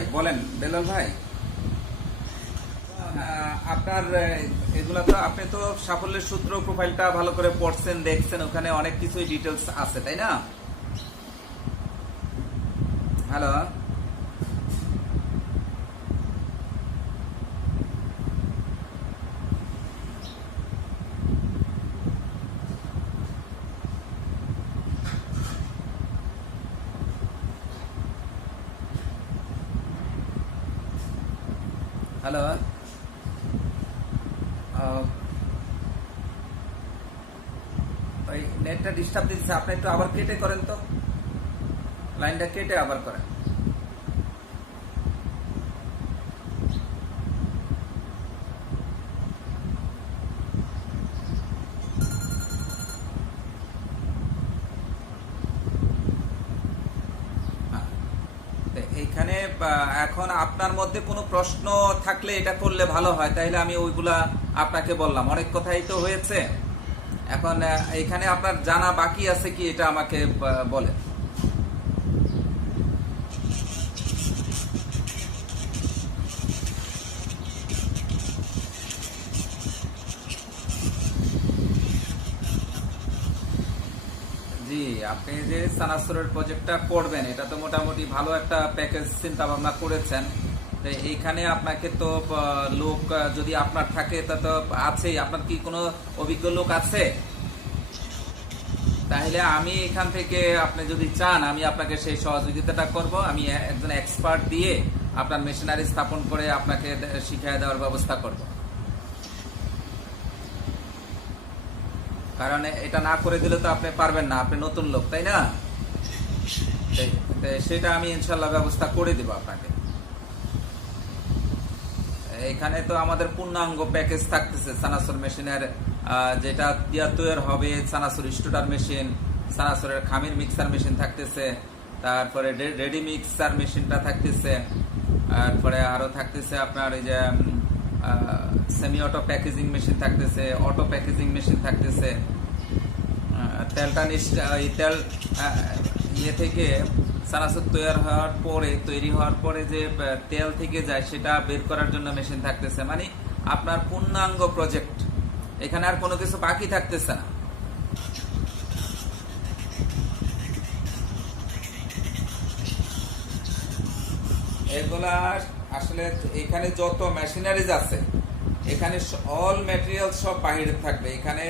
ভাই বলেন, বেলাল ভাই আপনার এগুলা তো আপনি তো সাফল্যের সূত্র প্রোফাইলটা ভালো করে পড়ছেন, দেখছেন, ওখানে অনেক কিছুই ডিটেলস আছে, তাই না? হ্যালো, হ্যালো, ওই নেটটা ডিস্টার্ব দিচ্ছে, আপনি একটু আবার কেটে করেন তো, লাইনটা কেটে আবার করেন। এইখানে এখন আপনার মধ্যে কোনো প্রশ্ন থাকলে এটা করলে ভালো হয়, তাইলে আমি ওইগুলা আপনাকে বললাম, অনেক কথাই তো হয়েছে। এখন এখানে আপনার জানা বাকি আছে কি, এটা আমাকে বলেন। জি, আপনি যে চানাচুরের প্রজেক্টটা করবেন, এটা তো মোটামুটি ভালো একটা প্যাকেজ চিন্তা ভাবনা করেছেন। তো এইখানে আপনাকে তো লোক যদি আপনার থাকে তা তো আছেই। আপনার কি কোনো অভিজ্ঞ লোক আছে? তাহলে আমি এখান থেকে, আপনি যদি চান, আমি আপনাকে সেই সহযোগিতাটা করব। আমি একজন এক্সপার্ট দিয়ে আপনার মেশিনারি স্থাপন করে আপনাকে শিখিয়ে দেওয়ার ব্যবস্থা করব। কারণ এটা না করে দিলে তো আপনি পারবেন না, আপনি নতুন লোক, তাই না? সেটা আমি ইনশাল্লাহ ব্যবস্থা করে দিব আপনাকে। এখানে তো আমাদের পূর্ণাঙ্গ প্যাকেজ থাকতেছে চানাচুর মেশিনের, যেটা দিয়া তৈরি হবে, চানাচুর স্টুডার মেশিন, চানাচুরের খামির মিক্সার মেশিন থাকতেছে, তারপরে রেডি মিক্সার মেশিনটা থাকতেছে, তারপরে আরো থাকতেছে আপনার এই যে সেমি অটো প্যাকেজিং মেশিন থাকতেছে, অটো প্যাকেজিং মেশিন থাকতেছে। তেলটা তেল ইয়ে থেকে চানাচুর তৈরি হওয়ার পরে যে তেল থেকে যায় সেটা বের করার জন্য মেশিন থাকতেছে। মানে আপনার পূর্ণাঙ্গ প্রজেক্ট, এখানে আর কোনো কিছু বাকি থাকতেছে না। এগুলা আসলে এখানে যত মেশিনারিজ আছে, এখানে অল ম্যাটেরিয়াল সব বাহিরে থাকবে। এখানে